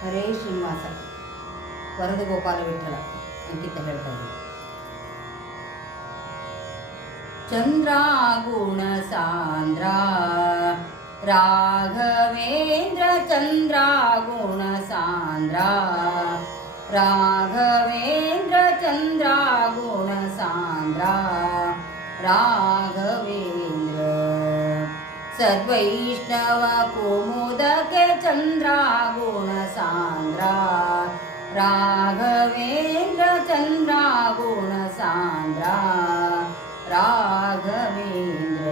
ಹರೇ ಶ್ರೀನಿವಾಸ ವರದ ಗೋಪಾಲ ವಿಠಲ ಅಂಕಿತ ಹೇಳ್ತಾ ಇದ್ದೀವಿ. ಚಂದ್ರ ಗುಣ ಸಾಂದ್ರ ರಾಘವೇಂದ್ರ ಚಂದ್ರ ಗುಣ ಸಾಂದ್ರ ರಾಘವೇಂದ್ರ ಚಂದ್ರ ಗುಣ ಸಾಂದ್ರ ರಾಘವೇಂದ್ರ ಸದ್ವೈಷ್ಣವ ಕುಮುದಕ್ಕೆ ಚಂದ್ರ ಗುಣ ಸಾಂದ್ರ ರಾಘವೇಂದ್ರ ಚಂದ್ರ ಗುಣ ಸಾಂದ್ರ ರಾಘವೇಂದ್ರ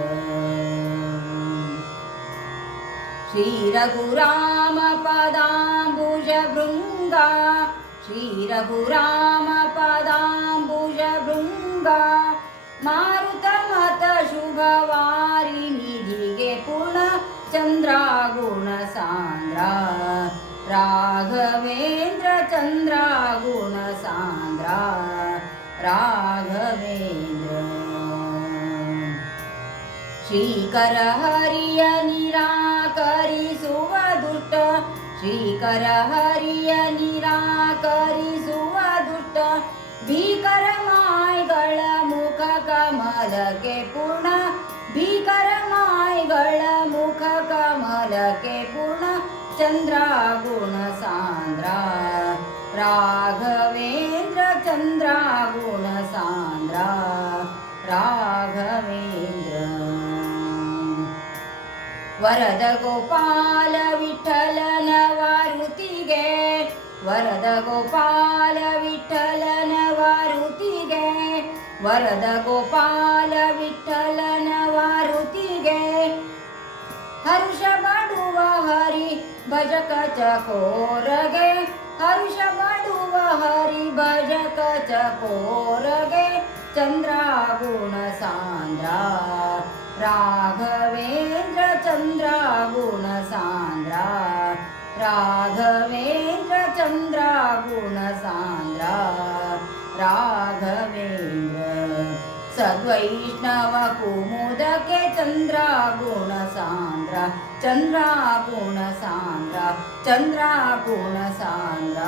ಶ್ರೀ ರಘುರಾಮ ಪದಾಂಬುಜ ಭೃಂಗ ಶ್ರೀ ರಘುರಾಮ ಪದಾಂಬುಜ ಭೃಂಗ ಮಾರುತ ಮತ ಶುಭವಾರಿ ನಿಧಿಗೆ ಪುಣ ಚಂದ್ರ ಗುಣ ಸಾಂದ್ರ ರಾಘವೇಂದ್ರ ಚಂದ್ರ ಗುಣ ಸಾಂದ್ರ ರಾಘವೇಂದ್ರ ಶ್ರೀಕರ ಹರಿಯ ನಿರಾಕರಿಸುವ ದುಷ್ಟ ಶ್ರೀಕರ ಹರಿಯ ನಿರಾಕರಿಸುವ ದುಷ್ಟ ಭೀಕರ ಮಾಯ್ಗಳ ಮುಖ ಕಮಲಕ್ಕೆ ಪೂರ್ಣ ಭೀಕರ ಮಾಯ್ಗಳ ಮುಖ ಕಮಲಕ್ಕೆ ಪೂರ್ಣ ಚಂದ್ರ ಗುಣ ಸಾಂದ್ರ ರಾಘವೇಂದ್ರ ಚಂದ್ರ ಗುಣ ಸಾಂದ್ರ ರಾಘವೇಂದ್ರ ವರದ ಗೋಪಾಲ ವಿಠಲನ ವಾರುತಿಗೆ ವರದ ಗೋಪಾಲ ವಿಠಲನ ವಾರುತಿಗೆ ವರದ ಗೋಪಾಲ ವಿಠಲನ ವಾರುತಿಗೆ ಹರುಷ ಬಡುವ ಹರಿ ಭಜಕ ಚಕೋರಗೆ ಹರುಷ ಬಡುವ ಹರಿ ಭಜಕ ಚಕೋರಗೆ ಚಂದ್ರ ಗುಣ ಸಾಂದ್ರ ರಾಘವೇಂದ್ರ ಚಂದ್ರ ಗುಣ ಸಾಂದ್ರ ರಾಘವೇಂದ್ರ ಚಂದ್ರ ಗುಣ ಸಾಂದ್ರ ರಾಘವೇಂದ್ರ ಸದ್ವೈಷ್ಣವ ಕುಮುದಕ್ಕೆ ಚಂದ್ರ ಗುಣ ಸಾಂದ್ರ ಚಂದ್ರ ಗುಣ ಸಾಂದ್ರ ಚಂದ್ರ ಗುಣ ಸಾಂದ್ರ